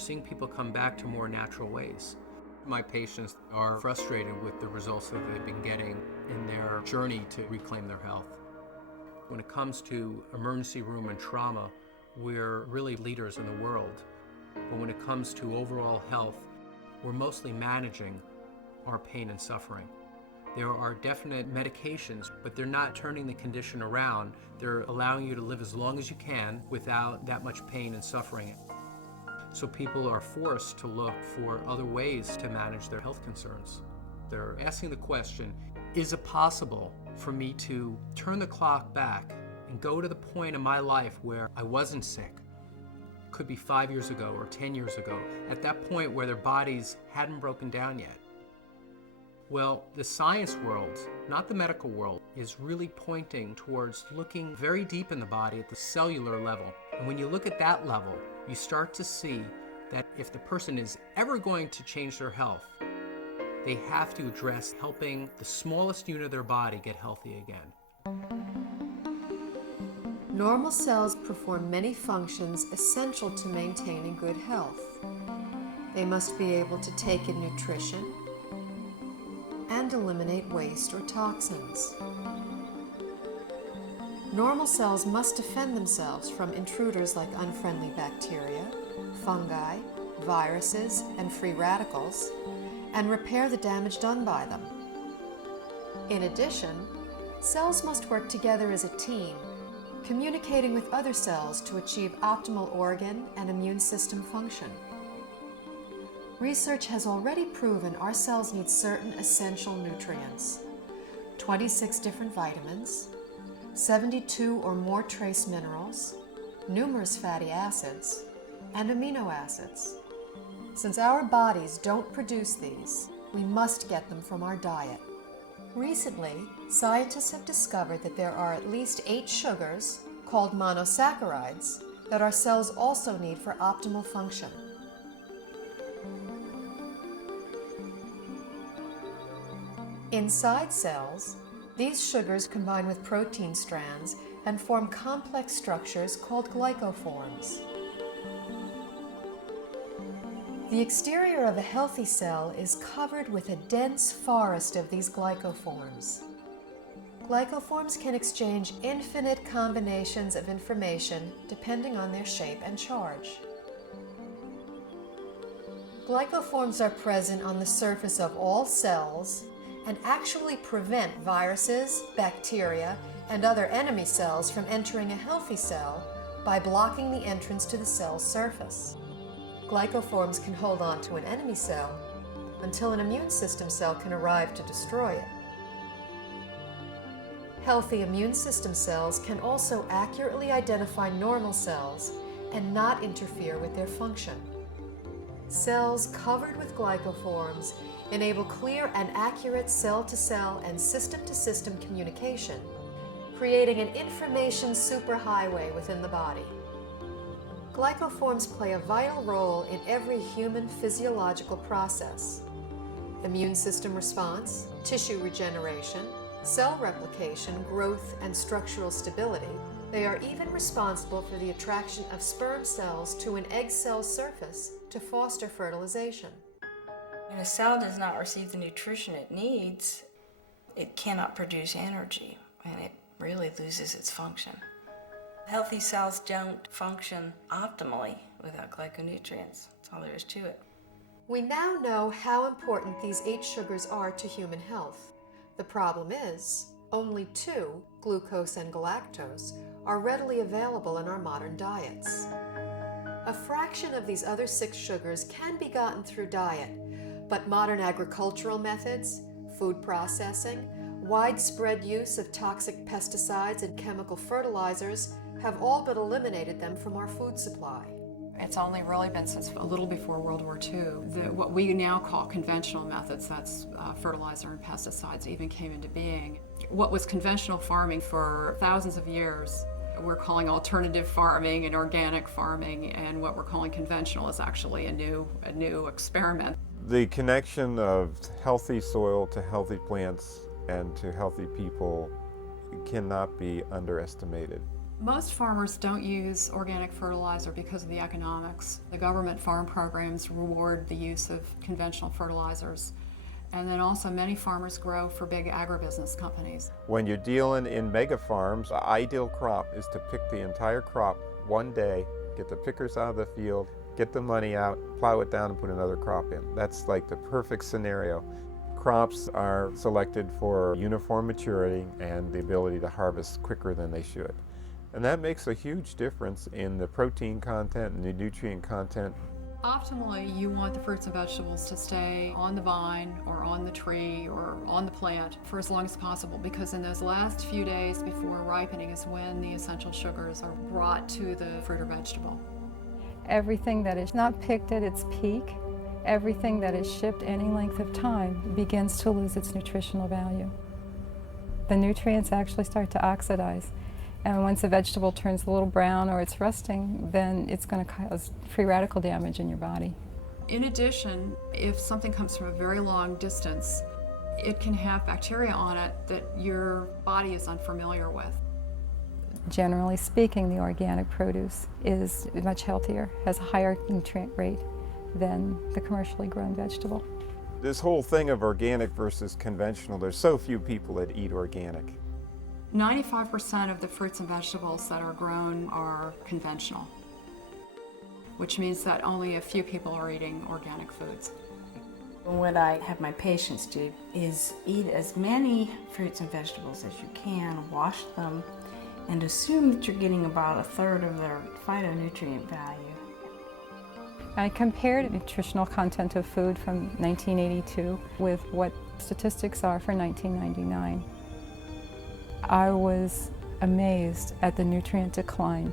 seeing people come back to more natural ways. My patients are frustrated with the results that they've been getting in their journey to reclaim their health. When it comes to emergency room and trauma, we're really leaders in the world. But when it comes to overall health, we're mostly managing our pain and suffering. There are definite medications, but they're not turning the condition around. They're allowing you to live as long as you can without that much pain and suffering. So people are forced to look for other ways to manage their health concerns. They're asking the question, is it possible for me to turn the clock back and go to the point in my life where I wasn't sick? Could be 5 years ago or 10 years ago, at that point where their bodies hadn't broken down yet. Well, the science world, not the medical world, is really pointing towards looking very deep in the body at the cellular level. And when you look at that level, you start to see that if the person is ever going to change their health, they have to address helping the smallest unit of their body get healthy again. Normal cells perform many functions essential to maintaining good health. They must be able to take in nutrition and eliminate waste or toxins. Normal cells must defend themselves from intruders like unfriendly bacteria, fungi, viruses, and free radicals, and repair the damage done by them. In addition, cells must work together as a team, communicating with other cells to achieve optimal organ and immune system function. Research has already proven our cells need certain essential nutrients, 26 different vitamins, 72 or more trace minerals, numerous fatty acids, and amino acids. Since our bodies don't produce these, we must get them from our diet. Recently, scientists have discovered that there are at least 8 sugars, called monosaccharides, that our cells also need for optimal function. Inside cells, these sugars combine with protein strands and form complex structures called glycoforms. The exterior of a healthy cell is covered with a dense forest of these glycoforms. Glycoforms can exchange infinite combinations of information depending on their shape and charge. Glycoforms are present on the surface of all cells and actually prevent viruses, bacteria, and other enemy cells from entering a healthy cell by blocking the entrance to the cell's surface. Glycoforms can hold on to an enemy cell until an immune system cell can arrive to destroy it. Healthy immune system cells can also accurately identify normal cells and not interfere with their function. Cells covered with glycoforms enable clear and accurate cell-to-cell and system-to-system communication, creating an information superhighway within the body. Glycoforms play a vital role in every human physiological process: immune system response, tissue regeneration, cell replication, growth, and structural stability. They are even responsible for the attraction of sperm cells to an egg cell surface to foster fertilization. When a cell does not receive the nutrition it needs, it cannot produce energy, and it really loses its function. Healthy cells don't function optimally without glyconutrients. That's all there is to it. We now know how important these 8 sugars are to human health. The problem is, only 2, glucose and galactose, are readily available in our modern diets. A fraction of these other 6 sugars can be gotten through diet, but modern agricultural methods, food processing, widespread use of toxic pesticides and chemical fertilizers have all but eliminated them from our food supply. It's only really been since a little before World War II that what we now call conventional methods, that's fertilizer and pesticides, even came into being. What was conventional farming for thousands of years, we're calling alternative farming and organic farming, and what we're calling conventional is actually a new experiment. The connection of healthy soil to healthy plants and to healthy people cannot be underestimated. Most farmers don't use organic fertilizer because of the economics. The government farm programs reward the use of conventional fertilizers. And then also many farmers grow for big agribusiness companies. When you're dealing in mega farms, the ideal crop is to pick the entire crop one day, get the pickers out of the field, get the money out, plow it down and put another crop in. That's like the perfect scenario. Crops are selected for uniform maturity and the ability to harvest quicker than they should. And that makes a huge difference in the protein content and the nutrient content. Optimally, you want the fruits and vegetables to stay on the vine or on the tree or on the plant for as long as possible, because in those last few days before ripening is when the essential sugars are brought to the fruit or vegetable. Everything that is not picked at its peak, everything that is shipped any length of time begins to lose its nutritional value. The nutrients actually start to oxidize. And once a vegetable turns a little brown or it's rusting, then it's going to cause free radical damage in your body. In addition, if something comes from a very long distance, it can have bacteria on it that your body is unfamiliar with. Generally speaking, the organic produce is much healthier, has a higher nutrient rate than the commercially grown vegetable. This whole thing of organic versus conventional, there's so few people that eat organic. 95% of the fruits and vegetables that are grown are conventional, which means that only a few people are eating organic foods. What I have my patients do is eat as many fruits and vegetables as you can, wash them, and assume that you're getting about a third of their phytonutrient value. I compared nutritional content of food from 1982 with what statistics are for 1999. I was amazed at the nutrient decline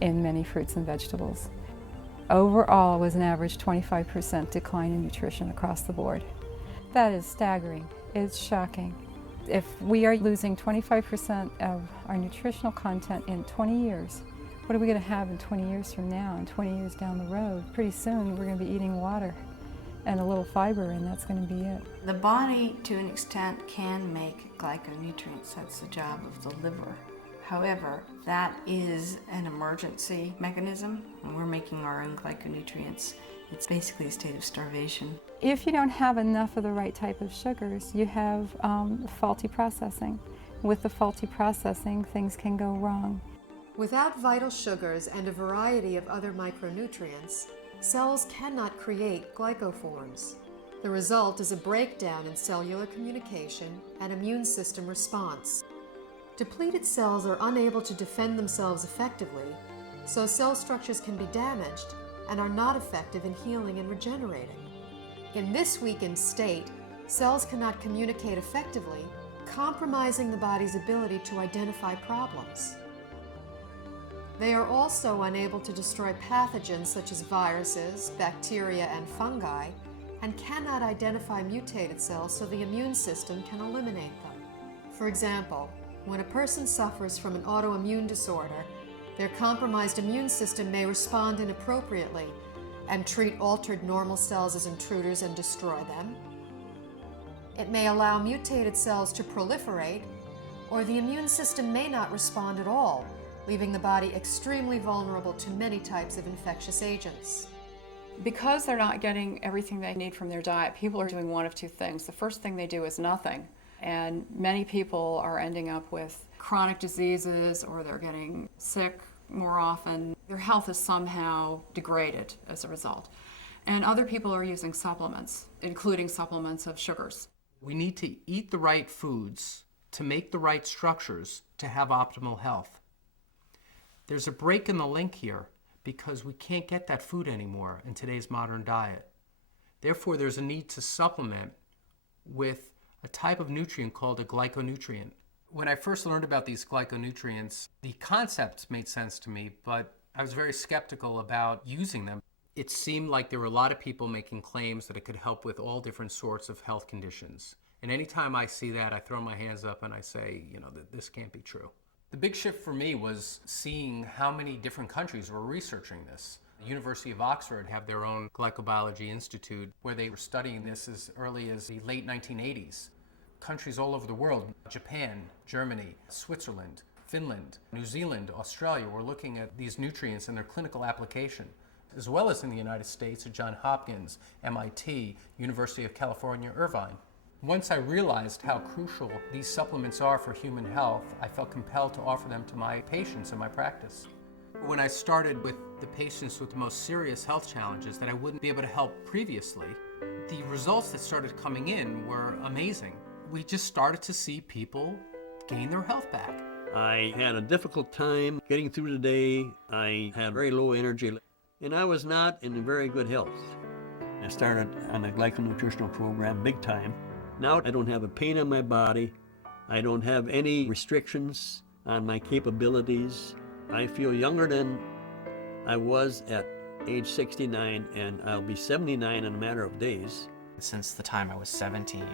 in many fruits and vegetables. Overall, it was an average 25% decline in nutrition across the board. That is staggering. It's shocking. If we are losing 25% of our nutritional content in 20 years, what are we going to have in 20 years from now and 20 years down the road? Pretty soon we're going to be eating water and a little fiber, and that's going to be it. The body, to an extent, can make glyconutrients. That's the job of the liver. However, that is an emergency mechanism. When we're making our own glyconutrients, it's basically a state of starvation. If you don't have enough of the right type of sugars, you have faulty processing. With the faulty processing, things can go wrong. Without vital sugars and a variety of other micronutrients, cells cannot create glycoforms. The result is a breakdown in cellular communication and immune system response. Depleted cells are unable to defend themselves effectively, so cell structures can be damaged and are not effective in healing and regenerating. In this weakened state, cells cannot communicate effectively, compromising the body's ability to identify problems. They are also unable to destroy pathogens such as viruses, bacteria, and fungi, and cannot identify mutated cells so the immune system can eliminate them. For example, when a person suffers from an autoimmune disorder, their compromised immune system may respond inappropriately and treat altered normal cells as intruders and destroy them. It may allow mutated cells to proliferate, or the immune system may not respond at all, leaving the body extremely vulnerable to many types of infectious agents. Because they're not getting everything they need from their diet, people are doing one of two things. The first thing they do is nothing, and many people are ending up with chronic diseases, or they're getting sick more often. Their health is somehow degraded as a result. And other people are using supplements, including supplements of sugars. We need to eat the right foods to make the right structures to have optimal health. There's a break in the link here because we can't get that food anymore in today's modern diet. Therefore, there's a need to supplement with a type of nutrient called a glyconutrient. When I first learned about these glyconutrients, the concepts made sense to me, but I was very skeptical about using them. It seemed like there were a lot of people making claims that it could help with all different sorts of health conditions. And anytime I see that, I throw my hands up and I say, this can't be true. The big shift for me was seeing how many different countries were researching this. The University of Oxford have their own glycobiology institute where they were studying this as early as the late 1980s. Countries all over the world, Japan, Germany, Switzerland, Finland, New Zealand, Australia were looking at these nutrients and their clinical application, as well as in the United States at Johns Hopkins, MIT, University of California, Irvine. Once I realized how crucial these supplements are for human health, I felt compelled to offer them to my patients in my practice. When I started with the patients with the most serious health challenges that I wouldn't be able to help previously, the results that started coming in were amazing. We just started to see people gain their health back. I had a difficult time getting through the day. I had very low energy, and I was not in very good health. I started on a glyconutritional program big time. Now I don't have a pain in my body. I don't have any restrictions on my capabilities. I feel younger than I was at age 69, and I'll be 79 in a matter of days. Since the time I was 17,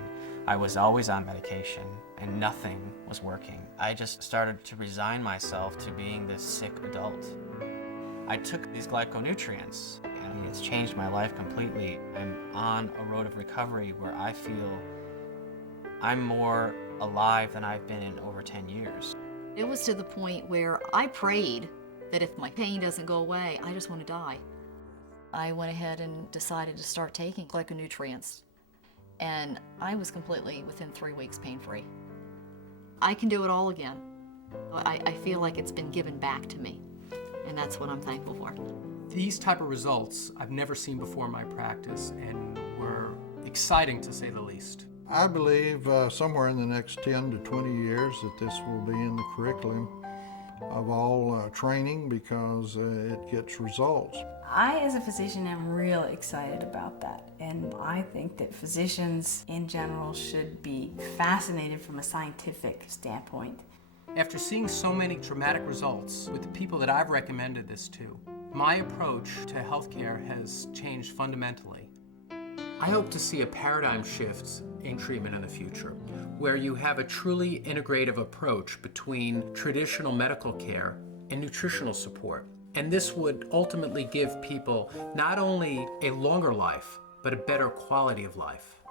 I was always on medication and nothing was working. I just started to resign myself to being this sick adult. I took these glyconutrients and it's changed my life completely. I'm on a road of recovery where I feel I'm more alive than I've been in over 10 years. It was to the point where I prayed that if my pain doesn't go away, I just want to die. I went ahead and decided to start taking glyconutrients, and I was completely, within 3 weeks, pain-free. I can do it all again. I feel like it's been given back to me, and that's what I'm thankful for. These type of results I've never seen before in my practice and were exciting to say the least. I believe somewhere in the next 10 to 20 years that this will be in the curriculum of all training because it gets results. I, as a physician, am real excited about that. And I think that physicians in general should be fascinated from a scientific standpoint. After seeing so many dramatic results with the people that I've recommended this to, my approach to healthcare has changed fundamentally. I hope to see a paradigm shift in treatment in the future, where you have a truly integrative approach between traditional medical care and nutritional support. And this would ultimately give people not only a longer life, but a better quality of life.